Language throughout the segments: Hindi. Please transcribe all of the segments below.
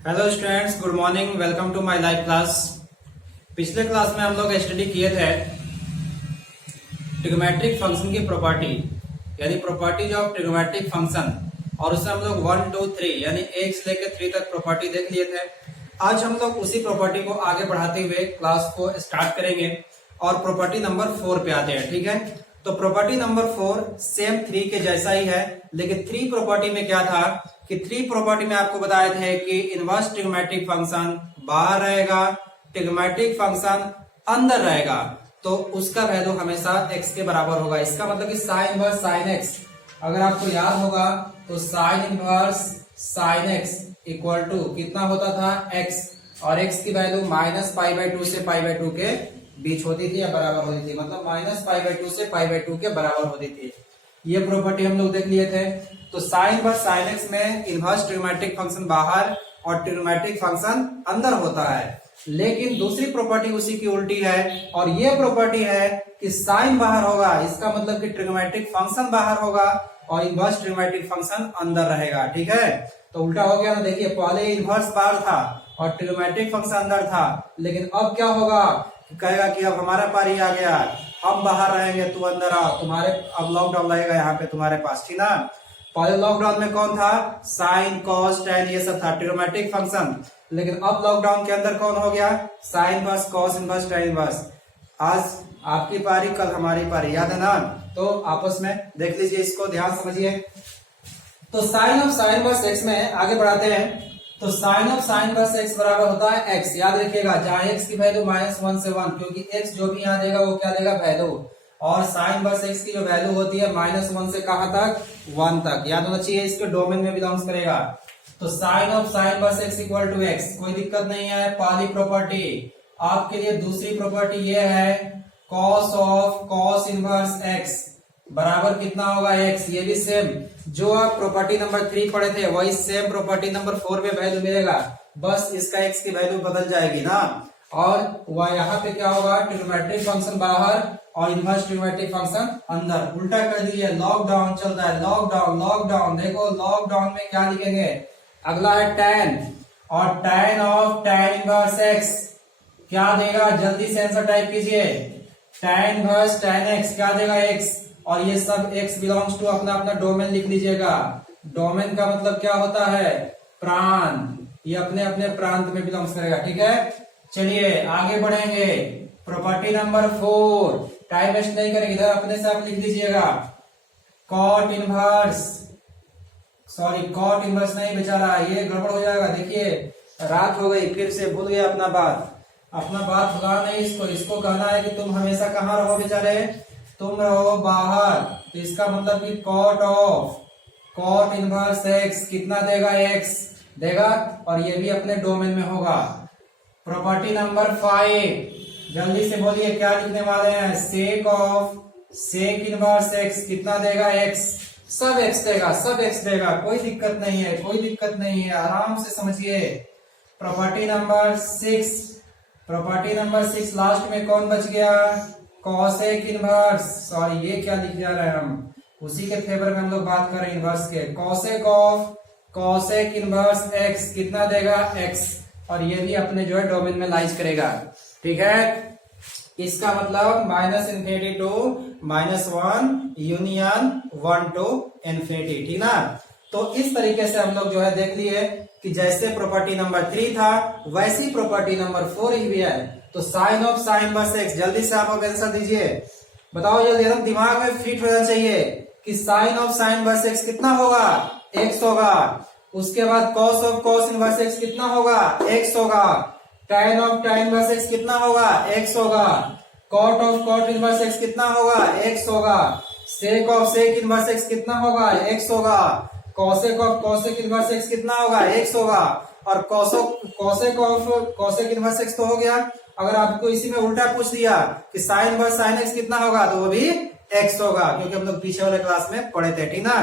Hello students, good morning. Welcome to my live class. पिछले क्लास में हम लोग स्टडी किए थे ट्रिग्नोमेट्रिक फंक्शन की प्रॉपर्टी, यानी प्रॉपर्टीज ऑफ ट्रिग्नोमेट्रिक फंक्शन, और उससे हम लोग 1 2 3 यानी 1 से लेकर 3 तक प्रॉपर्टी देख लिए थे। आज हम लोग उसी प्रॉपर्टी को आगे बढ़ाते हुए क्लास को स्टार्ट करेंगे और प्रॉपर्टी नंबर 4 पे आते हैं। ठीक है, तो प्रॉपर्टी नंबर 4 सेम 3 के जैसा ही है, लेकिन 3 प्रॉपर्टी में क्या था कि 3 प्रॉपर्टी में आपको बताए थे कि इनवर्स ट्रिग्नोमेट्रिक फंक्शन बाहर रहेगा, ट्रिग्नोमेट्रिक फंक्शन अंदर रहेगा, तो उसका वैल्यू हमेशा x के बराबर होगा। इसका मतलब कि साइन इनवर्स साइन x, अगर आपको याद होगा तो sine inverse sine x equal to कितना होता था x, और x की वैल्यू -π/2 से π/2 के बीच होती थी या बराबर होती थी, मतलब -π/2 से π/2 के बराबर होती थी। ये प्रॉपर्टी हम लोग देख लिए थे। तो साइन इनवर्स साइन एक्स में इनवर्स ट्रिग्नोमेट्रिक फंक्शन बाहर और ट्रिग्नोमेट्रिक फंक्शन अंदर होता है, लेकिन दूसरी प्रॉपर्टी उसी की उल्टी है, और ये प्रॉपर्टी है कि साइन बाहर होगा, इसका मतलब कि ट्रिग्नोमेट्रिक फंक्शन बाहर होगा और इनवर्स ट्रिग्नोमेट्रिक फंक्शन अंदर रहेगा। ठीक है, तो उल्टा हो गया ना। देखिए, पहले इनवर्स बाहर था और ट्रिग्नोमेट्रिक फंक्शन अंदर था, लेकिन अब क्या होगा, कहेगा कि अब हमारा पारी आ गया, हम बाहर रहेंगे, तू अंदर आओ, तुम्हारे अब लॉकडाउन लगेगा यहाँ पे तुम्हारे पास। ठीक ना, पहले लॉकडाउन में कौन था, साइन कॉस टेन ये सब था ट्रिग्नोमेट्रिक फंक्शन, लेकिन अब लॉकडाउन के अंदर कौन हो गया, sine inverse cos inverse tan inverse. आज आपकी पारी, कल हमारी पारी, याद है ना। तो आपस में देख लीजिए, इसको ध्यान समझिए। तो sine of sine inverse x में आगे बढ़ाते हैं। तो sine of sine inverse x बराबर होता है एक्स, याद रखिएगा, जहां एक्स की वैल्यू -1 से 1, क्योंकि एक्स जो भी यहाँ देगा वो क्या देगा, वैल्यू, और साइन इनवर्स एक्स की जो वैल्यू होती है -1 से कहां तक, 1 तक, याद होना चाहिए, इसके डोमेन में बिलोंग्स करेगा। तो sine of sine inverse x equal to x, कोई दिक्कत नहीं है। पहली प्रॉपर्टी आपके लिए, दूसरी प्रॉपर्टी ये है cos of cos inverse x बराबर कितना होगा, एक्स। ये भी सेम, जो आप प्रॉपर्टी नंबर 3 पढ़े थे वही सेम प्रॉपर्टी नंबर 4 में वैल्यू मिलेगा, बस इसका एक्स की वैल्यू बदल जाएगी ना। और वह यहाँ पे क्या होगा, ट्रिग्नोमेट्रिक फंक्शन बाहर और इनवर्स ट्रिग्नोमेट्रिक फंक्शन अंदर। उल्टा कर दीजिए, लॉकडाउन चल रहा है, लॉकडाउन लॉकडाउन, देखो लॉकडाउन में क्या लिखेंगे, अगला है tan, और tan of tan inverse x क्या देगा, जल्दी से आंसर टाइप कीजिए, tan इनवर्स tan x क्या देगा, x, और ये सब x बिलोंग्स टू अपना अपना डोमेन लिख लीजिएगा। डोमेन का मतलब क्या होता है, प्रांत, ये अपने अपने प्रांत में बिलोंग्स करेगा। ठीक है, चलिए आगे बढ़ेंगे। प्रॉपर्टी नंबर 4, टाइम वेस्ट नहीं करेंगे, इधर अपने से आप लिख लीजिएगा, cot inverse, sorry cot inverse नहीं बेचारा, ये गड़बड़ हो जाएगा। देखिए रात हो गई, फिर से भूल गया अपना बात भुला नहीं, इसको कहना है कि तुम हमेशा कहाँ रहो बेचारे, तुम रहो बाहर। तो इसका मतलब कि cot of cot inverse x कितना देगा, एक्स देगा, और ये भी अपने डोमेन में होगा। प्रॉपर्टी नंबर 5, जल्दी से बोलिए क्या लिखने वाले हैं, sec of sec inverse x कितना देगा, एक्स, सब एक्स देगा, सब एक्स देगा, कोई दिक्कत नहीं है, कोई दिक्कत नहीं है, आराम से समझिए। Property number 6, property number 6 last में कौन बच गया, कॉसेक इनवर्स, सॉरी ये क्या लिख जा रहे हैं हम, उसी के फेवर में हम लोग बात कर रहे हैं इनवर्स के, cosec of cosec inverse x कितना देगा, एक्स, और ये भी अपने जो है डोमेन में लाइज करेगा। ठीक है, इसका मतलब -∞ टू -1 यूनियन 1 टू इन्फिनिटी। ठीक ना, तो इस तरीके से हम लोग जो है देख लिए कि जैसे प्रॉपर्टी नंबर 3 था वैसी प्रॉपर्टी नंबर 4 ही भी है। तो sine of sine inverse x, जल्दी से आप आंसर दीजिए, बताओ जल्दी, एकदम दिमाग में फिट होना चाहिए कि sine of sine inverse x कितना होगा, एक्स होगा। उसके बाद cos of cos inverse x कितना होगा, एक्स होगा। tan of tan inverse x कितना होगा, एक्स होगा। Cot of cot inverse x कितना होगा, एक्स होगा। Sec of sec inverse x कितना होगा, एक्स होगा। Cosec of cosec inverse x कितना होगा, एक्स होगा। और cosec of cosec inverse x तो हो गया। अगर आपको इसी में उल्टा पूछ दिया कि साइन इनवर्स साइन एक्स कितना होगा, तो वो भी एक्स होगा, क्योंकि हम लोग पीछे वाले क्लास में पढ़े थे। ठीक ना,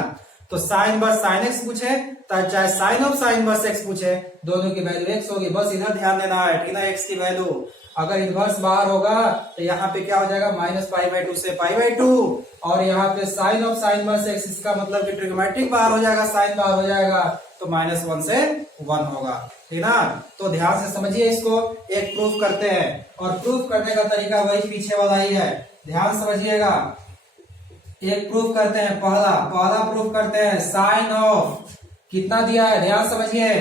तो साइन इनवर्स साइन एक्स पूछे चाहे sine of sine inverse x पूछे, दोनों की वैल्यू एक्स होगी, बस इधर ध्यान देना है। ठीक ना, एक्स की वैल्यू अगर इनवर्स बाहर होगा तो यहाँ पे क्या हो जाएगा, -π/2 से π/2, और यहाँ पे sine of sine inverse x, इसका मतलब कि ट्रिग्नोमेट्रिक बाहर हो जाएगा, साइन बाहर हो जाएगा, तो -1 से 1 होगा, ठीक ना। तो ध्यान से समझिए इसको, एक प्रूफ करते हैं और प्रूफ करने का तरीका वही पीछे वाला ही है, ध्यान समझिएगा। एक प्रूफ करते हैं, पहला प्रूफ करते हैं साइन ऑफ, कितना दिया है ध्यान समझिए,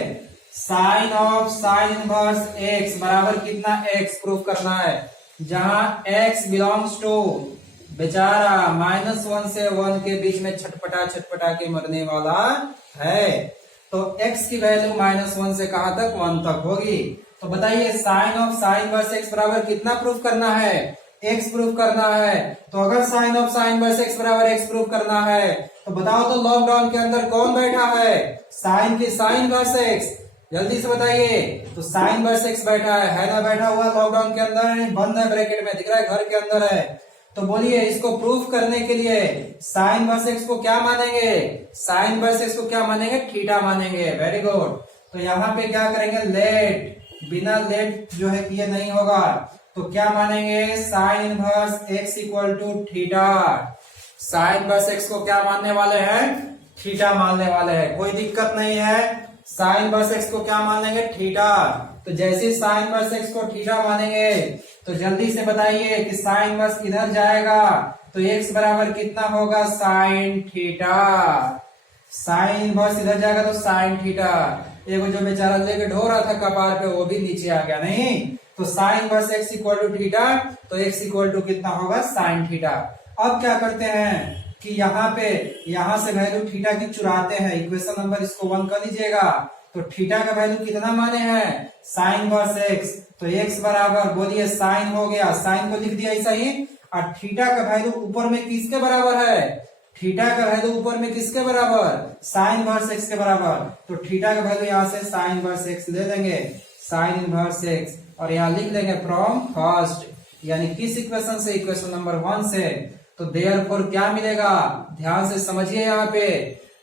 sine of sine inverse x बराबर कितना x प्रूफ करना है, जहां x बिलोंग्स टू बेचारा -1 से 1 के बीच में छटपटा के मरने वाला है। तो x की वैल्यू -1 से कहां तक, 1 तक होगी। तो बताइए sine of sine inverse x बराबर कितना प्रूफ करना है, x प्रूफ करना है। तो अगर sine of sine inverse x बराबर x प्रूफ करना है तो बताओ तो लॉकडाउन के अंदर कौन बैठा है, साइन की साइन इनवर्स x, जल्दी से बताइए। तो साइन इनवर्स x बैठा है ना, बैठा हुआ लॉकडाउन के अंदर, बंद है ब्रैकेट में, दिख रहा है घर के अंदर है। तो बोलिए इसको प्रूफ करने के लिए साइन इनवर्स x को क्या मानेंगे, साइन इनवर्स x को क्या मानेंगे, थीटा मानेंगे, वेरी गुड। तो यहाँ पे क्या करेंगे, लेट, बिना लेट जो है ये नहीं होगा, तो क्या मानेंगे, sine inverse x equal to theta. Sine inverse x को क्या मानने वाले हैं, थीटा मानने वाले हैं, कोई दिक्कत नहीं है। साइन इनवर्स x को क्या मान लेंगे, थीटा। तो जैसे साइन इनवर्स x को थीटा मानेंगे तो जल्दी से बताइए कि साइन इनवर्स किधर जाएगा, तो x बराबर कितना होगा, साइन थीटा। साइन इनवर्स इधर जाएगा तो साइन थीटा। एक जो बेचारा लेके ढो रहा था कपार पे वो भी नीचे आ गया, नहीं। तो sine inverse x equal to theta, तो x इक्वल टू कितना होगा, साइन थीटा। अब क्या करते हैं कि यहाँ से वैल्यू थीटा की चुराते हैं, इक्वेशन नंबर इसको 1 कर लीजिएगा। तो थीटा का वैल्यू कितना माने हैं, साइन इनवर्स x, तो x बराबर बोलिए साइन हो गया, साइन को लिख दिया ऐसा ही, और थीटा का वैल्यू ऊपर में किसके बराबर है, थीटा का वैल्यू ऊपर में किसके बराबर, साइन इनवर्स x के बराबर। तो थीटा का वैल्यू यहाँ से साइन इनवर्स x ले लेंगे, साइन इनवर्स x, और यहाँ लिख लेंगे फ्रॉम फर्स्ट, यानी किस इक्वेशन से, इक्वेशन नंबर 1 से। तो देयरफॉर क्या मिलेगा, ध्यान से समझिए यहाँ पे,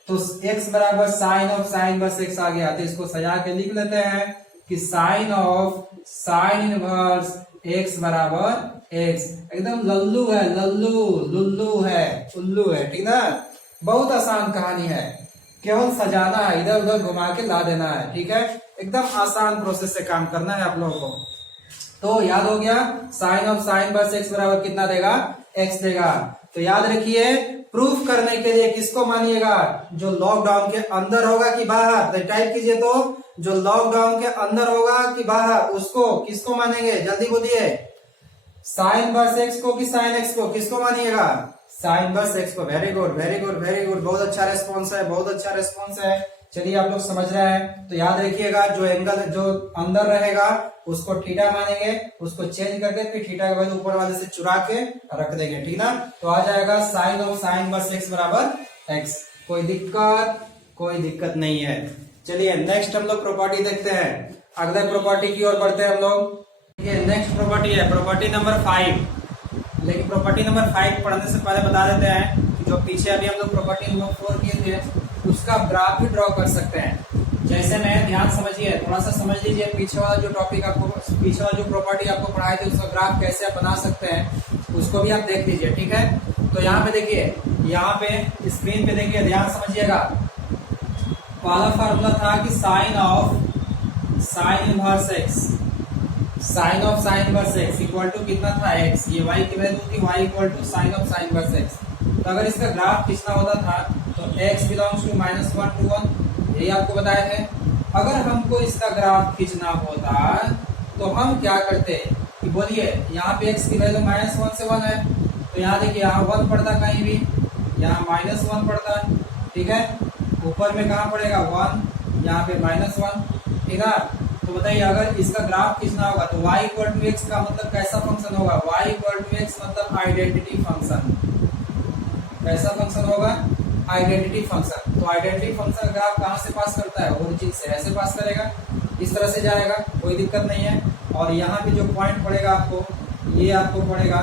तो x बराबर sine of sine inverse x आ गया। तो इसको सजा के लिख लेते हैं कि sine of sine inverse x बराबर x। एकदम लल्लू है, लुल्लू है, उल्लू है, ठीक ना। बहुत आसान कहानी है, केवल सजाना है, इधर उधर घुमा के ला देना है, ठीक है। एकदम आसान प्रोसेस से काम करना है आप लोगों को। तो याद हो गया, sine of sine inverse x बराबर कितना देगा, x देगा। तो याद रखिए, प्रूफ करने के लिए किसको मानिएगा, जो लॉकडाउन के अंदर होगा कि बाहर, तो टाइप कीजिए, तो जो लॉकडाउन के अंदर होगा कि बाहर, उसको किसको मानेंगे, जल्दी बोलिए। साइन इनवर्स x को कि साइन x को, किसको मानिएगा, साइन इनवर्स x को। Very good, very good, very good, बहुत अच्छा रेस्पॉन्स है, बहुत अच्छा रेस्पॉन्स है। चलिए आप लोग समझ रहे हैं। तो याद रखिएगा, जो एंगल जो अंदर रहेगा उसको थीटा मानेंगे, उसको चेंज करके फिर थीटा के वैल्यू ऊपर वाले से चुरा के रख देंगे, ठीक ना। तो आ जाएगा sine of sine inverse x बराबर x। कोई दिक्कत नहीं है। चलिए नेक्स्ट हम लोग प्रॉपर्टी देखते हैं, अगले प्रॉपर्टी की ओर बढ़ते हैं हम लोग। ये नेक्स्ट प्रॉपर्टी है, प्रॉपर्टी नंबर 5। लेकिन प्रॉपर्टी नंबर 5 पढ़ने से पहले बता देते हैं कि जो पीछे अभी हम लोग प्रॉपर्टी नंबर 4 किए थे उसका ग्राफ भी ड्रॉ कर सकते हैं। जैसे मैं, ध्यान समझिए, थोड़ा सा समझ लीजिए, पीछे वाला जो टॉपिक आपको, पीछे वाला जो प्रॉपर्टी आपको पढ़ाए थे उसका ग्राफ कैसे आप बना सकते हैं उसको भी आप देख लीजिए, ठीक है। तो यहाँ पे देखिए, यहाँ पे स्क्रीन पे देखिए, ध्यान समझिएगा। पहला फार्मूला था कि sine of sine inverse x, sine of sine inverse x equal to कितना था x, ये y की वैल्यू थी, y equal to sine of sine inverse x। तो अगर इसका ग्राफ खींचना होता था तो x बिलोंग्स टू -1 to 1, यही आपको बताए थे। अगर हमको इसका ग्राफ खींचना होता तो हम क्या करते कि बोलिए, यहाँ पे x की वैल्यू -1 से 1 है, तो यहाँ देखिए, यहाँ 1 पड़ता कहीं भी, यहाँ -1 पड़ता, ठीक है। ऊपर में कहाँ पड़ेगा 1, यहाँ पे -1, ठीक है। तो बताइए, अगर इसका ग्राफ खींचना होगा तो y इक्वल टू x का मतलब कैसा फंक्शन होगा, y इक्वल टू x मतलब आइडेंटिटी फंक्शन। कैसा फंक्शन होगा, आइडेंटिटी फंक्शन। तो आइडेंटिटी फंक्शन ग्राफ कहाँ से पास करता है, ओरिजिन से, ऐसे पास करेगा, इस तरह से जाएगा, कोई दिक्कत नहीं है। और यहाँ पे जो पॉइंट पड़ेगा आपको, ये आपको पड़ेगा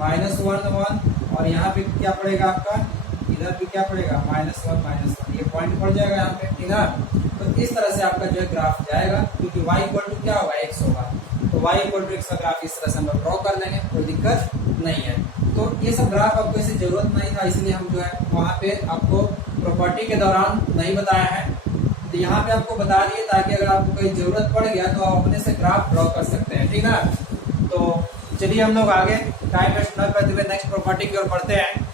-1 1, और यहाँ पे क्या पड़ेगा आपका, इधर भी क्या पड़ेगा -1 -1, ये पॉइंट पड़ जाएगा यहाँ पे, ठीक है। तो इस तरह से आपका जो है ग्राफ जाएगा, क्योंकि y इक्वल टू क्या होगा, x होगा। तो y इक्वल टू x का ग्राफ इस तरह से हम लोग ड्रॉ कर लेंगे, कोई दिक्कत नहीं है। तो ये सब ग्राफ आपको ऐसी जरूरत नहीं था, इसलिए हम जो है वहाँ पे आपको प्रॉपर्टी के दौरान नहीं बताया है। तो यहाँ पे आपको बता दिए ताकि अगर आपको कोई जरूरत पड़ गया तो आप अपने से ग्राफ ड्रॉ कर सकते हैं, ठीक है। तो चलिए हम लोग आगे टाइम वेस्ट न करते हुए नेक्स्ट प्रॉपर्टी की ओर बढ़ते हैं।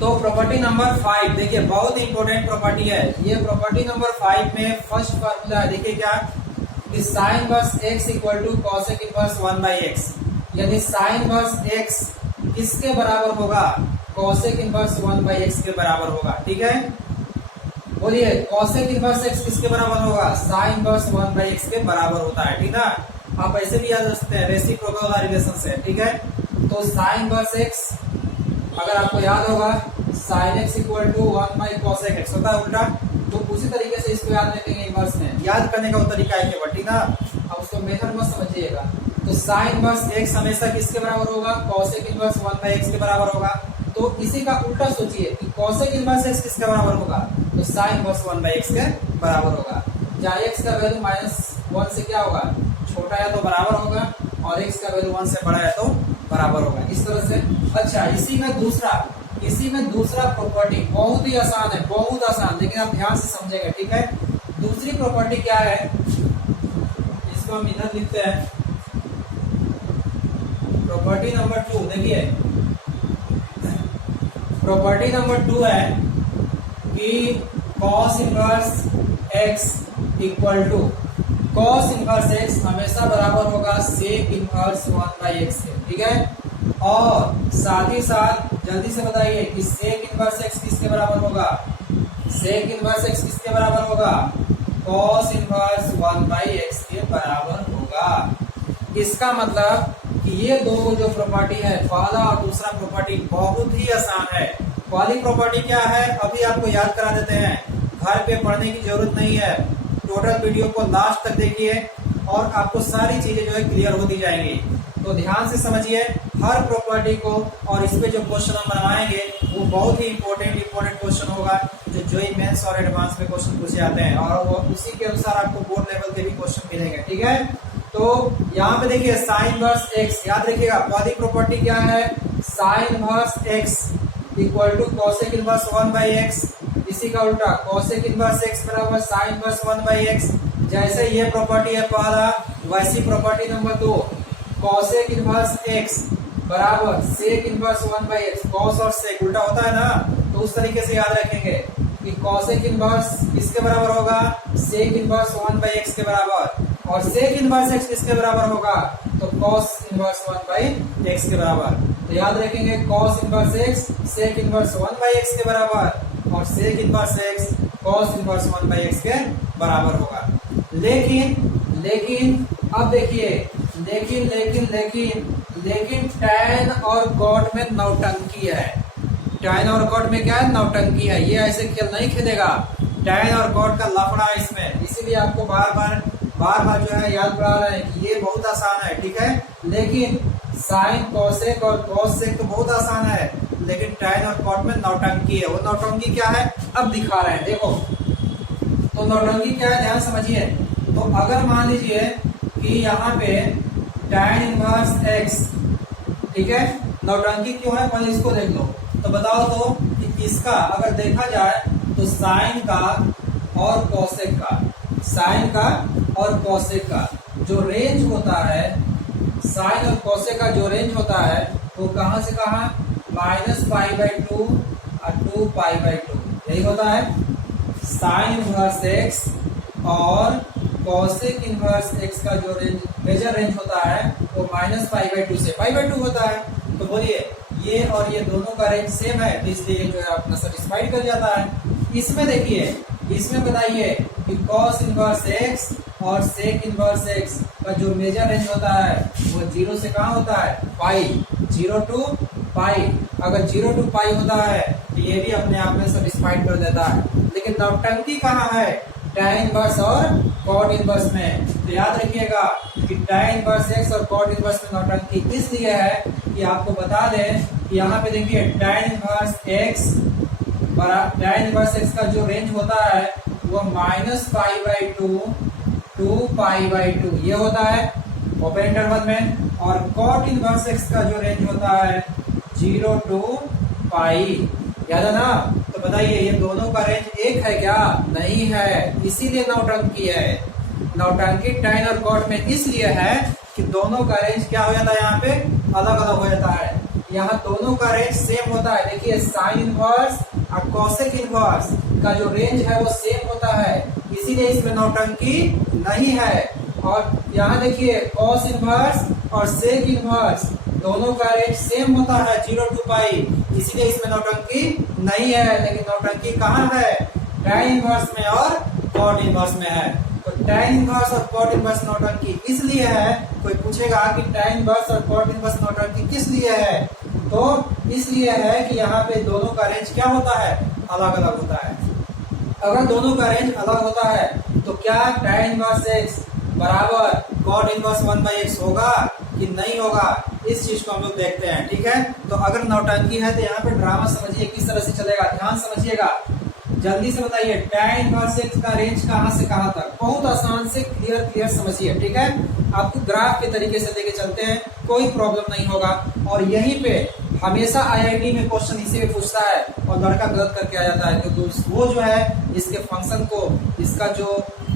तो प्रॉपर्टी नंबर 5 देखिए बहुत इंपॉर्टेंट प्रॉपर्टी है ये। प्रॉपर्टी नंबर 5 में फर्स्ट फार्मूला है, देखिए क्या कि sine inverse x equal to cosec inverse 1/x, यानी साइन इनवर्स x किसके बराबर होगा, कॉसेक इनवर्स 1/x के बराबर होगा, ठीक है। बोलिए कॉसेक इनवर्स x किसके बराबर होगा, साइन इनवर्स 1/x के बराबर होता है, ठीक है। आप ऐसे भी याद रख सकते हैं रेसिप्रोकल वाला रिलेशन से, ठीक है। तो साइन इनवर्स x अगर आपको याद होगा sine x equal to 1/cosec x होता है उल्टा, तो उसी तरीके से इसको याद रखेंगे इनवर्स में। याद करने का वो तरीका है केवल, ठीक है। अब उसको मेथड मत समझिएगा। तो साइन इनवर्स x हमेशा किसके बराबर होगा, cosec इनवर्स 1/x के बराबर होगा। तो इसी का उल्टा सोचिए कि cosec इनवर्स x किसके बराबर होगा, तो साइन इनवर्स 1/x के बराबर होगा। जहाँ x का वैल्यू -1 से क्या होगा, छोटा है तो बराबर होगा, और x का वैल्यू 1 से बड़ा है तो बराबर होगा, इस तरह से। अच्छा इसी में दूसरा प्रॉपर्टी बहुत ही आसान है, बहुत आसान, लेकिन आप ध्यान से समझेंगे, ठीक है। दूसरी प्रॉपर्टी क्या है, इसको हम इधर लिखते हैं। प्रॉपर्टी नंबर 2 देखिए, प्रॉपर्टी नंबर 2 है कि cos inverse x equal to cos inverse x हमेशा बराबर होगा sec इनवर्स 1/x के, ठीक है। और साथ ही साथ जल्दी से बताइए कि sec इनवर्स x किसके बराबर होगा, sec इनवर्स x किसके बराबर होगा, cos इनवर्स 1/x के बराबर होगा। इसका मतलब कि ये दो जो प्रॉपर्टी है, पहला और दूसरा प्रॉपर्टी बहुत ही आसान है। पहली प्रॉपर्टी क्या है अभी आपको याद करा देते हैं, घर पे पढ़ने की जरूरत नहीं है, टोटल वीडियो को लास्ट तक देखिए और आपको सारी चीजें जो है क्लियर होती जाएंगी। तो ध्यान से समझिए हर प्रॉपर्टी को, और इस पे जो क्वेश्चन हम बनवाएंगे वो बहुत ही इंपॉर्टेंट क्वेश्चन होगा जो जेईई मेंस और एडवांस में क्वेश्चन पूछे जाते हैं, और वो उसी के अनुसार आपको बोर्ड लेवल के भी क्वेश्चन मिलेंगे, ठीक है। तो यहाँ पे देखिए साइन इनवर्स x, याद रखिएगा पहली प्रॉपर्टी क्या है, sine inverse x equal to cosec inverse 1/x, इसी का उल्टा कॉसेक इनवर्स x बराबर साइन इनवर्स 1/x। जैसे ये प्रॉपर्टी है पहला, वैसी property number 2 cosec inverse x बराबर सेक इनवर्स 1/x। कॉस और सेक उल्टा होता है ना, तो उस तरीके से याद रखेंगे कि कॉसेक इनवर्स किसके बराबर होगा, सेक इनवर्स 1/x के बराबर, और सेक इनवर्स x किसके बराबर होगा, तो कॉस इनवर्स 1/x के बराबर। तो याद रखेंगे cos inverse x sec inverse 1/x के बराबर, और sec inverse x cos inverse 1/x के बराबर होगा। लेकिन अब देखिए, लेकिन टैन और कॉट में नौटंकी है। टैन और कॉट में क्या है, नौटंकी है। ये ऐसे खेल नहीं खेलेगा, टैन और कॉट का लफड़ा है इसमें, इसीलिए आपको बार बार जो है याद करा रहे हैं कि ये बहुत आसान है, ठीक है। लेकिन साइन कॉसेक और कॉसेक तो बहुत आसान है, लेकिन टैन और कॉट में नौटंकी है। वो नौटंकी क्या है अब दिखा रहे हैं, देखो। तो नौटंकी क्या है ध्यान समझिए। तो अगर मान लीजिए कि यहाँ पे tan इनवर्स x, ठीक है, नौटंकी क्यों है पहले इसको देख लो। तो बताओ तो कि इसका अगर देखा जाए तो साइन का और कॉसेक का, साइन का और कॉसेक का जो रेंज होता है, साइन और कॉसेक का जो रेंज होता है वो कहां से कहां, -π/2 और 2π/2, यही होता है। साइन इनवर्स x और कॉसेक इनवर्स x का जो रेंज मेजर रेंज होता है वो -π/2 से π/2 होता है। तो बोलिए ये और ये दोनों का रेंज सेम है, तो इसलिए जो है अपना सेटिस्फाइड कर जाता है। इसमें देखिए, इसमें बताइए कि कॉस इनवर्स x और सेक इनवर्स x का जो मेजर रेंज होता है वो 0 से कहाँ होता है, पाई, 0 to पाई। अगर 0 to पाई होता है तो ये भी अपने आप में सेटिस्फाइड कर देता है। लेकिन नौटंकी कहाँ है, tan इनवर्स और cot इनवर्स में। तो याद रखिएगा कि tan इनवर्स x और cot इनवर्स में नौटंकी इसलिए है कि आपको बता दें कि यहाँ पे देखिए tan इनवर्स x का जो रेंज होता है वो -π/2 2π/2 ये होता है ओपन इंटरवल में, और cot इनवर्स x का जो रेंज होता है 0 to पाई, याद है ना। तो बताइए ये दोनों का रेंज एक है क्या? नहीं है, इसीलिए नौटंकी है। नौटंकी टाइन और कॉट में इसलिए है कि दोनों का रेंज क्या हो जाता है, यहाँ पे अलग अलग हो जाता है। यहाँ दोनों का रेंज सेम होता है। देखिए साइन इनवर्स और कोसेक इनवर्स का जो रेंज है वो सेम होता है, इसीलिए इसमें नौटंकी नहीं है। और यहाँ देखिए कॉस इनवर्स और सेक इनवर्स दोनों का रेंज सेम होता है 0 to पाई, इसीलिए इसमें नौटंकी नहीं है। लेकिन नौटंकी कहाँ है? tan इनवर्स में और कॉट इनवर्स में है। तो tan इनवर्स और कॉट इनवर्स नौटंकी इसलिए है। कोई पूछेगा कि tan इनवर्स और कॉट इनवर्स नौटंकी किस लिए है, तो इसलिए है कि यहाँ पे दोनों का रेंज क्या होता है, अलग अलग होता है। अगर दोनों का रेंज अलग होता है तो क्या tan इनवर्स x बराबर कॉट इनवर्स 1/x होगा कि नहीं होगा, इस चीज को हम लोग देखते हैं। ठीक है, तो अगर नौटंकी है तो यहाँ पे ड्रामा समझिए किस तरह से चलेगा, ध्यान समझिएगा, जल्दी से बताइए। tan इनवर्स x का रेंज कहाँ से कहाँ तक, बहुत आसान से क्लियर समझिए। ठीक है, आपको ग्राफ के तरीके से लेके चलते हैं, कोई प्रॉब्लम नहीं होगा। और यहीं पे हमेशा आईआईटी में क्वेश्चन इसी में पूछता है और लड़का गलत करके आ जाता है, क्योंकि वो जो है इसके फंक्शन को,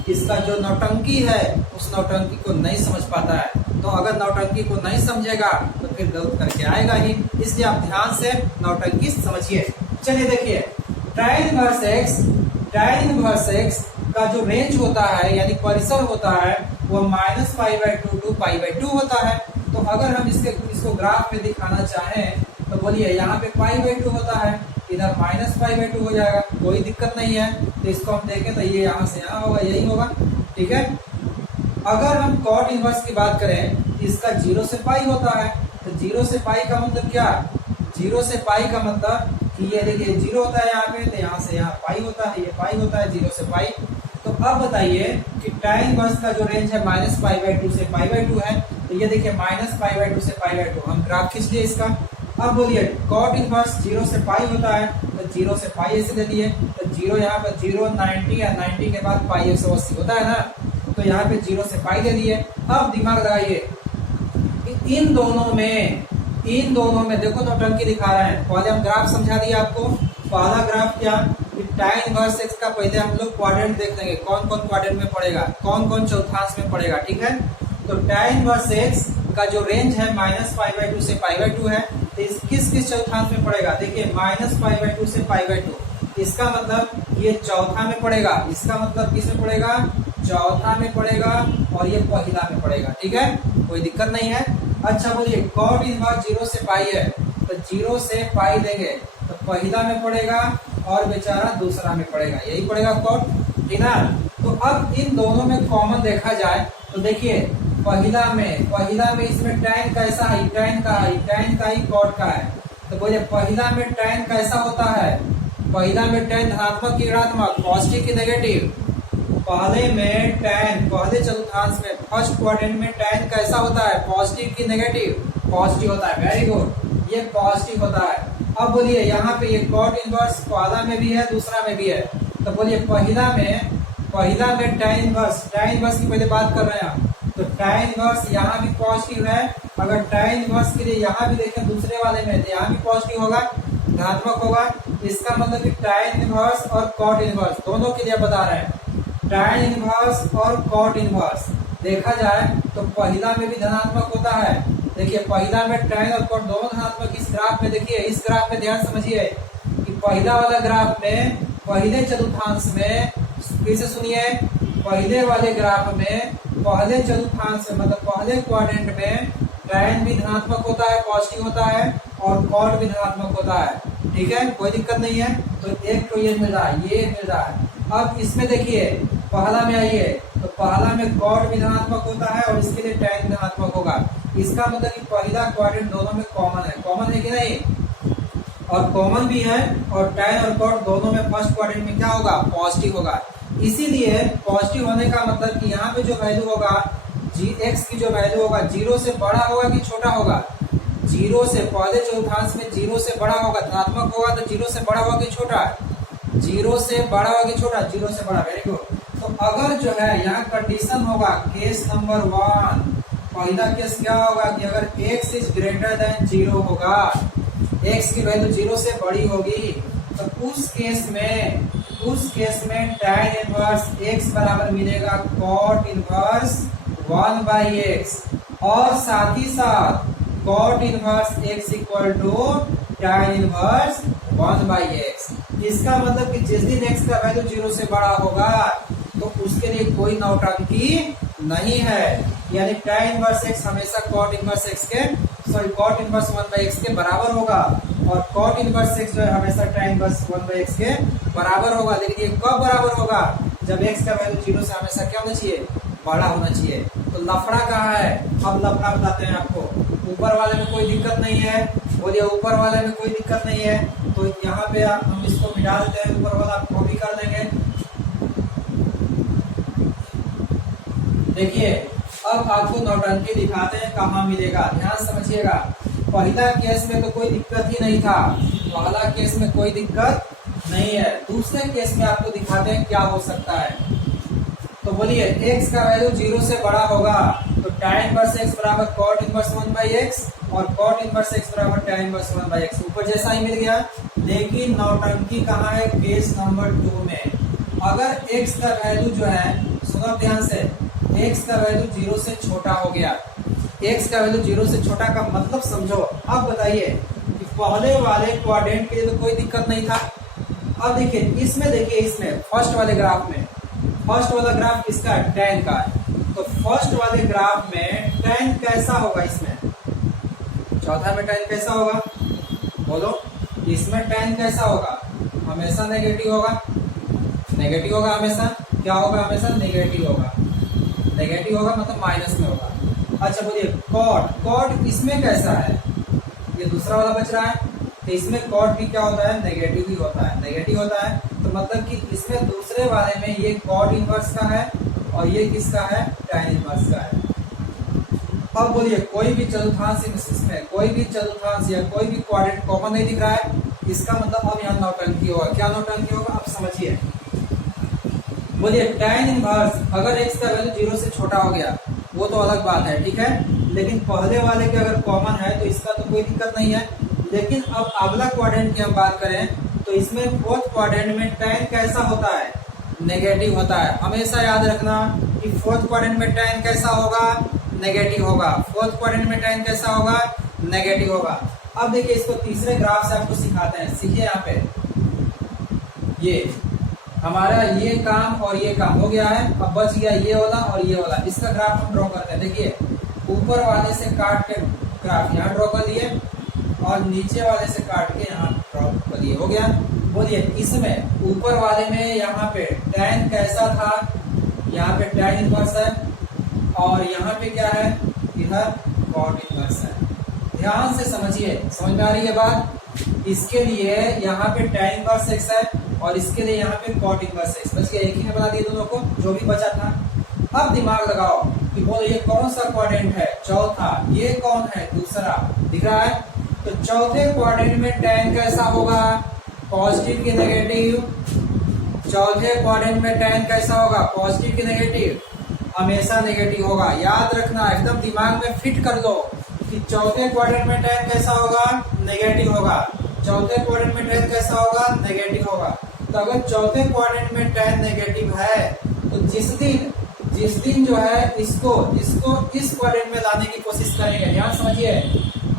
इसका जो नौटंकी है उस नौटंकी को नहीं समझ पाता है। तो अगर नौटंकी को नहीं समझेगा तो फिर गलत करके आएगा ही, इसलिए आप ध्यान से नौटंकी समझिए। चलिए देखिए tan इनवर्स x का जो रेंज होता है यानी परिसर होता है वो -π/2 to π/2 होता है। तो अगर हम इसको ग्राफ में दिखाना चाहें तो बोलिए यहाँ पे π/2 होता है, इधर -π/2 हो जाएगा, कोई दिक्कत नहीं है। तो इसको हम देखें तो ये यहाँ से यहाँ होगा, यही होगा। ठीक है, अगर हम कॉट इनवर्स की बात करें इसका 0 से पाई होता है। तो 0 से पाई का मतलब क्या? 0 से पाई का मतलब कि ये देखिए 0 होता है यहाँ पे, तो यहाँ से यहाँ पाई होता है, ये पाई होता है 0 से पाई। तो अब बताइए कि tan इनवर्स का जो रेंज है -π/2 से π/2 है। तो ये देखिए -π/2 से π/2 हम ग्राफ खींच लिए इसका। अब बोलिए कॉट इनवर्स 0 से पाई होता है, तो 0 से पाई ऐसे दे दिए। तो 0 यहाँ पर 0 90 या 90 के बाद पाई 180 होता है ना, तो यहाँ पे 0 से पाई दे दिए। अब दिमाग लगाइए, इन दोनों में देखो नौटंकी दिखा रहे हैं। पहले हम ग्राफ समझा दिए आपको। पहला ग्राफ क्या, tan इनवर्स x का पहले हम लोग क्वाड्रेंट देख लेंगे, कौन कौन क्वाड्रेंट में पड़ेगा, कौन कौन चौथांश में पड़ेगा। ठीक है, तो tan इनवर्स x का जो रेंज है -π/2 से π/2 है, तो किस चौथांश में पड़ेगा? देखिए -π/2 से π/2, इसका मतलब ये चौथा में पड़ेगा, इसका मतलब किस में पड़ेगा? चौथा में पड़ेगा, और ये पहला में पड़ेगा। ठीक है, कोई दिक्कत नहीं है। अच्छा बोलिए कॉट इनवर्स 0 से पाई है, तो 0 से पाई देंगे तो पहला में पड़ेगा और बेचारा दूसरा में पड़ेगा, यही पड़ेगा कॉट। ठीक ना, तो अब इन दोनों में कॉमन देखा जाए तो देखिए पहला में इसमें tan कैसा है? tan का ही कॉट का है। तो बोलिए पहला में tan कैसा होता है? पहला में tan धनात्मक की ऋणात्मक, पॉजिटिव की नेगेटिव? पहले चतुर्थांश में फर्स्ट क्वाड्रेंट में tan कैसा होता है? पॉजिटिव की नेगेटिव? पॉजिटिव होता है। वेरी गुड, ये पॉजिटिव होता है। अब बोलिए यहाँ पे ये कॉट इनवर्स पहला में भी है, दूसरा में भी है। तो बोलिए पहला में tan इनवर्स की पहले बात कर रहे हैं, तो tan इनवर्स यहाँ भी पॉजिटिव है। अगर tan इनवर्स के लिए यहाँ भी देखें दूसरे वाले में, तो यहाँ भी पॉजिटिव होगा, धनात्मक होगा। इसका मतलब कि tan इनवर्स और कॉट इनवर्स दोनों के लिए बता रहे हैं। tan इनवर्स और कॉट इनवर्स देखा जाए तो पहला में भी धनात्मक होता है। देखिए पहला में tan और कॉट दोनों धनात्मक। इस ग्राफ में देखिए, इस ग्राफ में ध्यान समझिए कि पहला वाला ग्राफ में पहले चतुर्थांश में, फिर से सुनिए, पहले वाले ग्राफ में पहले चतुर्थांश मतलब पहले क्वाड्रेंट में tan भी धनात्मक होता है, पॉजिटिव होता है, और कॉट भी धनात्मक होता है। ठीक है, कोई दिक्कत नहीं है। तो एक तो ये मिल रहा है, ये मिल रहा है। अब इसमें देखिए पहला में आइए, तो पहला में कॉट भी धनात्मक होता है और इसके लिए tan भी धनात्मक होगा। इसका मतलब कि पहला क्वाड्रेंट दोनों में कॉमन है कि नहीं? और कॉमन भी है, और tan और कॉट दोनों में फर्स्ट क्वाड्रेंट में क्या होगा? पॉजिटिव होगा। इसीलिए पॉजिटिव होने का मतलब कि यहाँ पे जो वैल्यू होगा x की जो वैल्यू होगा 0 से बड़ा होगा कि छोटा होगा? 0 से, पहले चौथांश में 0 से बड़ा होगा, धनात्मक होगा, तो 0 से बड़ा होगा कि छोटा? 0 से बड़ा होगा कि छोटा? 0 से बड़ा। Very good. तो अगर जो है यहाँ कंडीशन होगा केस नंबर 1, पहला केस क्या होगा कि अगर x इज ग्रेटर देन 0 होगा, x की वैल्यू 0 से बड़ी होगी, तो उस केस में tan इनवर्स x बराबर मिलेगा cot इनवर्स 1/x और साथ ही साथ cot inverse x equal to tan inverse 1/x। इसका मतलब कि जिस दिन x का वैल्यू 0 से बड़ा होगा तो उसके लिए कोई नौटंकी नहीं है, यानी tan इनवर्स x हमेशा cot इनवर्स x के cot इनवर्स 1/x के बराबर होगा और cot इनवर्स x जो है हमेशा tan इनवर्स 1/x के बराबर होगा। लेकिन ये कब बराबर होगा? जब x का वैल्यू 0 से हमेशा क्या होना चाहिए? बड़ा होना चाहिए। तो लफड़ा कहाँ है? अब लफड़ा बताते हैं आपको। ऊपर वाले में कोई दिक्कत नहीं है, बोलिए ऊपर वाले में कोई दिक्कत नहीं है, तो यहाँ पे हम इसको मिटा देते हैं, ऊपर वाला कॉपी कर देंगे। देखिए अब आपको नौटंकी दिखाते हैं कहाँ मिलेगा, ध्यान समझिएगा। पहला केस में तो कोई दिक्कत ही नहीं था, पहला केस में कोई दिक्कत नहीं है। दूसरे केस में आपको दिखाते हैं क्या हो सकता है। तो बोलिए x का वैल्यू 0 से बड़ा होगा तो tan इनवर्स x बराबर cot इनवर्स 1/x और cot इनवर्स x बराबर tan इनवर्स 1/x, ऊपर जैसा ही मिल गया। लेकिन नौटंकी कहाँ है? केस नंबर 2 में। अगर x का वैल्यू जो है, सुनो ध्यान से, x का वैल्यू 0 से छोटा हो गया। x का वैल्यू 0 से छोटा का मतलब समझो। अब बताइए कि पहले वाले क्वाड्रेंट के लिए तो कोई दिक्कत नहीं था। अब देखिए इसमें फर्स्ट वाले ग्राफ में, फर्स्ट वाला ग्राफ किसका है? tan का है। तो फर्स्ट वाले ग्राफ में tan कैसा होगा? इसमें चौथा में tan कैसा होगा? बोलो, इसमें tan कैसा होगा? हमेशा नेगेटिव होगा। नेगेटिव होगा हमेशा। क्या होगा? हमेशा नेगेटिव होगा। नेगेटिव होगा मतलब माइनस में होगा। अच्छा बोलिए cot इसमें कैसा है? ये दूसरा वाला बच रहा है, तो इसमें cot भी क्या होता है? नेगेटिव ही होता है। नेगेटिव होता है तो मतलब कि इसमें दूसरे वाले में ये cot इनवर्स का है और ये किसका है? tan इनवर्स का है। अब बोलिए कोई भी चतुर्थांश इसमें कोई भी चतुर्थांश या कोई भी क्वाड्रेंट कॉमन नहीं दिख रहा है, इसका मतलब अब यहाँ नौटंकी होगा। क्या नौटंकी होगा? आप समझिए। बोलिए tan इनवर्स अगर x का वैल्यू 0 से छोटा हो गया वो तो अलग बात है, ठीक है, लेकिन पहले वाले के अगर कॉमन है तो इसका तो कोई दिक्कत नहीं है। लेकिन अब अगला क्वाड्रेंट की हम बात करें तो इसमें फोर्थ क्वाड्रेंट में tan कैसा होता है? नेगेटिव होता है। हमेशा याद रखना कि फोर्थ क्वाड्रेंट में tan कैसा होगा? नेगेटिव होगा। फोर्थ क्वाड्रेंट में tan कैसा होगा? नेगेटिव होगा। अब देखिए इसको तीसरे ग्राफ से आपको सिखाते हैं। सीखिए यहाँ पे, ये हमारा ये काम और ये काम हो गया है। अब बच गया ये वाला और ये वाला। इसका ग्राफ हम ड्रॉ करते हैं। देखिए ऊपर वाले से काट के ग्राफ यहाँ ड्रॉ कर दिए और नीचे वाले से काट के यहाँ ड्रॉ कर दिए, हो गया। बोलिए इसमें ऊपर वाले में यहाँ पे tan कैसा था? यहाँ पे tan इनवर्स है और यहाँ पे क्या है? इधर cot इनवर्स है। ध्यान से समझिए, समझ में आ रही है बात? इसके लिए यहाँ पे tan इनवर्स x है और इसके लिए यहाँ पे cot इनवर्स x। बस एक ही में बना दिए दोनों को, जो भी बचा था। अब दिमाग लगाओ कि बोलो ये कौन सा क्वाड्रेंट है? चौथा। ये कौन है? दूसरा। दिख रहा है? तो चौथे क्वाड्रेंट में tan कैसा होगा? पॉजिटिव की नेगेटिव। चौथे क्वाड्रेंट में tan कैसा होगा? पॉजिटिव की नेगेटिव। हमेशा नेगेटिव होगा। याद रखना, एकदम दिमाग में फिट कर लो कि चौथे क्वाड्रेंट में tan कैसा होगा? नेगेटिव होगा। चौथे क्वाड्रेंट में tan कैसा होगा? नेगेटिव होगा। तो अगर चौथे क्वाड्रेंट में tan नेगेटिव है तो जिस दिन जो है इसको इस क्वाड्रेंट में लाने की कोशिश करेंगे। ध्यान समझिए,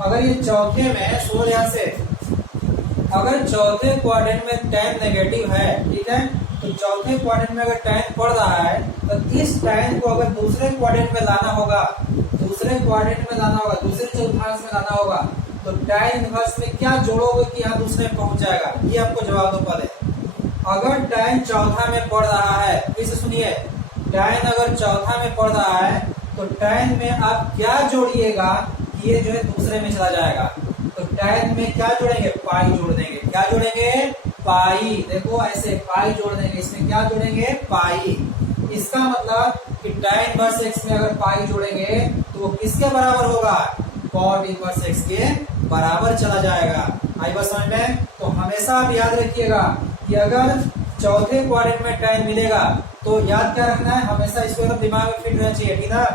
अगर ये चौथे में, सुनो ध्यान से, अगर चौथे क्वाड्रेंट में tan नेगेटिव है, ठीक है, तो चौथे क्वाड्रेंट में अगर tan पड़ रहा है तो इस tan को अगर दूसरे क्वाड्रेंट में लाना होगा, दूसरे चतुर्थांश में लाना होगा, तो tan इनवर्स में क्या जोड़ोगे कि यहाँ दूसरे में पहुंच जाएगा? ये आपको जवाब दो पहले। अगर tan चौथा में पड़ रहा है, इसे सुनिए, tan अगर चौथा में पड़ रहा है तो tan में आप क्या जोड़िएगा कि ये जो है दूसरे में चला जाएगा। तो tan में क्या जोड़ेंगे? पाई जोड़ देंगे। क्या जोड़ेंगे? पाई। देखो ऐसे पाई जोड़ देंगे। इसमें क्या जोड़ेंगे? पाई। इसका मतलब कि tan इनवर्स x में अगर पाई जोड़ेंगे तो वो किसके बराबर होगा? cot इनवर्स x के बराबर चला जाएगा। आई बात समझ में? तो हमेशा आप याद रखिएगा कि अगर चौथे क्वाड्रेंट में tan मिलेगा तो याद क्या रखना है? हमेशा इसको एकदम दिमाग में फिट रहना चाहिए, ठीक है,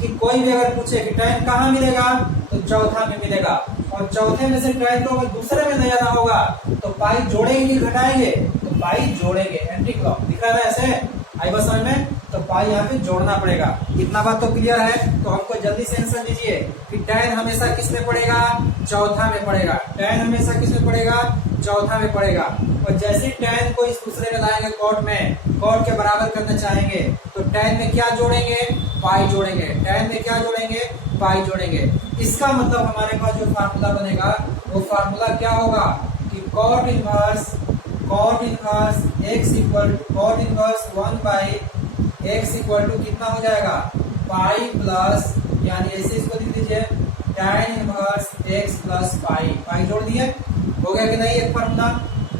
कि कोई भी अगर पूछे कि tan कहाँ मिलेगा तो चौथा में मिलेगा। और चौथे में से tan को अगर दूसरे में ले जाना होगा तो पाई जोड़ेंगे कि घटाएंगे, तो पाई जोड़ेंगे। एंटी क्लॉक दिख रहा है ऐसे, आई बस समझ में, तो पाई यहाँ पे जोड़ना पड़ेगा। इतना बात तो क्लियर है। तो हमको जल्दी से आंसर दीजिए कि tan हमेशा किस में पड़ेगा, चौथा में पड़ेगा। tan हमेशा किस में पड़ेगा, चौथा में पड़ेगा। और जैसे tan को इस दूसरे में लाएंगे कॉट में, कॉट के बराबर करना चाहेंगे तो tan में क्या जोड़ेंगे, पाई जोड़ेंगे। tan में क्या जोड़ेंगे, पाई जोड़ेंगे। इसका मतलब हमारे पास जो फार्मूला बनेगा वो फार्मूला क्या होगा कि cot inverse cot inverse 1 by x equal to कितना हो जाएगा, पाई प्लस, यानी ऐसे इसको लिख दीजिए tan inverse x plus pi जोड़ दिए, हो गया कि नहीं एक फार्मूला।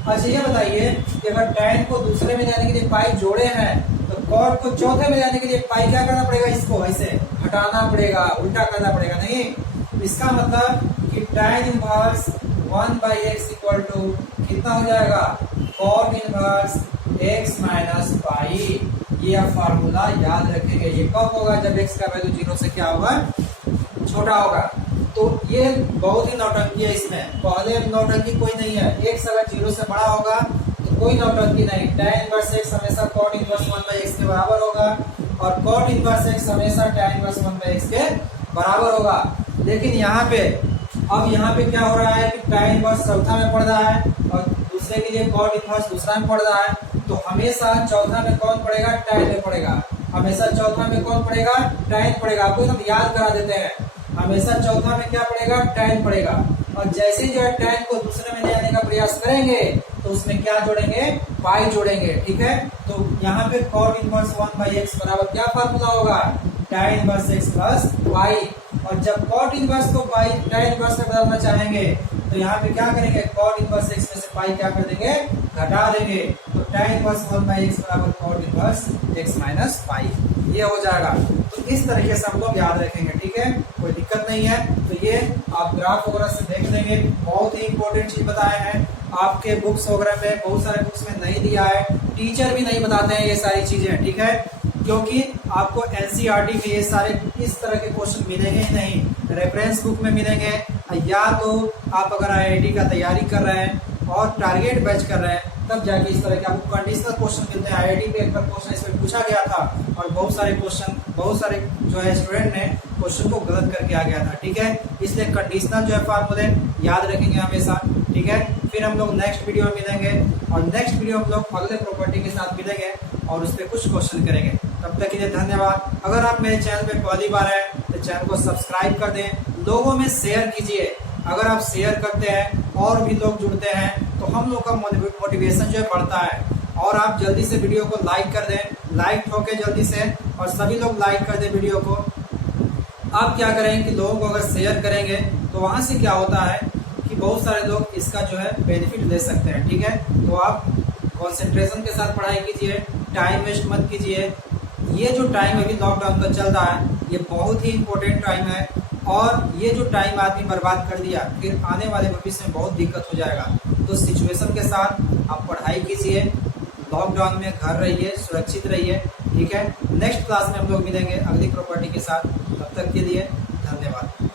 अच्छा ये बताइए कि अगर tan को दूसरे में जाने के लिए पाई जोड़े हैं तो cot को चौथे में जाने के लिए पाई क्या करना पड़ेगा, इसको ऐसे हटाना पड़ेगा, उल्टा करना पड़ेगा। नहीं, इसका मतलब कि tan inverse 1 by x equal to कितना हो जाएगा, cot inverse x minus pi. ये आप फार्मूला याद रखेंगे। ये कब होगा, जब x का वैल्यू 0 से क्या होगा, छोटा होगा। तो ये बहुत ही नौटंकी है इसमें। पहले नौटंकी कोई नहीं है, x अगर 0 से बड़ा होगा तो कोई नौटंकी नहीं। tan इनवर्स x हमेशा cot इनवर्स 1 बाई x के बराबर होगा और cot इनवर्स x हमेशा tan इनवर्स 1 बाई x के बराबर होगा। लेकिन यहाँ पे अब यहाँ पे क्या हो रहा है कि tan इनवर्स चौथा में पड़ रहा है और दूसरे के लिए cot इनवर्स दूसरा में पड़ रहा है। तो हमेशा चौथा में कौन पड़ेगा, tan में पड़ेगा। हमेशा चौथा में कौन पड़ेगा, tan पड़ेगा। आपको एकदम याद करा देते हैं, हमेशा चौथा में क्या पड़ेगा, tan पड़ेगा। और जैसे ही जो है tan को दूसरे में ले आने का प्रयास करेंगे तो उसमें क्या जोड़ेंगे, पाई जोड़ेंगे। ठीक है, तो यहाँ पे cot इनवर्स 1 बाई एक्स बराबर क्या फार्मूला होगा, tan inverse x plus pi. और जब cot इनवर्स को पाई tan इनवर्स में बदलना चाहेंगे तो यहाँ पे क्या करेंगे, cot इनवर्स x में से पाई क्या कर देंगे, घटा देंगे। तो tan इनवर्स 1 बाई एक्स बराबर cot inverse x minus pi, ये हो जाएगा। तो इस तरीके से हम लोग याद रखेंगे। ठीक है, कोई दिक्कत नहीं है। तो ये आप ग्राफ वगैरह से देख लेंगे। बहुत ही इंपॉर्टेंट चीज बताए हैं, आपके बुक्स वगैरह में, बहुत सारे बुक्स में नहीं दिया है, टीचर भी नहीं बताते हैं ये सारी चीजें। ठीक है, क्योंकि आपको एनसीईआरटी में ये सारे इस तरह के क्वेश्चन मिलेंगे ही नहीं, रेफरेंस बुक में मिलेंगे। या तो आप अगर आईआईटी का तैयारी कर रहे हैं और टारगेट बैच कर रहे हैं तब जाके इस तरह के आपको कंडीशनल क्वेश्चन मिलते हैं। आईआईटी पे एक बार क्वेश्चन इसमें पूछा गया था और बहुत सारे जो है स्टूडेंट ने क्वेश्चन को गलत करके आ गया था। ठीक है, इसलिए कंडीशनल जो है फार्मूले याद रखेंगे हमेशा। ठीक है, फिर हम लोग नेक्स्ट वीडियो में मिलेंगे और नेक्स्ट वीडियो हम लोग अगले प्रॉपर्टी के साथ मिलेंगे और उस पर कुछ क्वेश्चन करेंगे। तब तक के लिए धन्यवाद। अगर आप मेरे चैनल पे पहली बार है तो चैनल को सब्सक्राइब कर दें, लोगों में शेयर कीजिए। अगर आप शेयर करते हैं और भी लोग जुड़ते हैं तो हम लोग का मोटिवेशन जो है बढ़ता है। और आप जल्दी से वीडियो को लाइक कर दें, लाइक ठोके जल्दी से, और सभी लोग लाइक कर दें वीडियो को। आप क्या करें कि लोगों को अगर शेयर करेंगे तो वहाँ से क्या होता है कि बहुत सारे लोग इसका जो है बेनिफिट ले सकते हैं। ठीक है, तो आप कंसंट्रेशन के साथ पढ़ाई कीजिए, टाइम वेस्ट मत कीजिए। ये जो टाइम अभी लॉकडाउन का चल रहा है ये बहुत ही इम्पोर्टेंट टाइम है और ये जो टाइम आदमी बर्बाद कर दिया फिर आने वाले भविष्य में बहुत दिक्कत हो जाएगा। तो सिचुएशन के साथ आप पढ़ाई कीजिए, लॉकडाउन में घर रहिए, सुरक्षित रहिए। ठीक है, नेक्स्ट क्लास में हम लोग मिलेंगे अगली प्रॉपर्टी के साथ। तब तक के लिए धन्यवाद।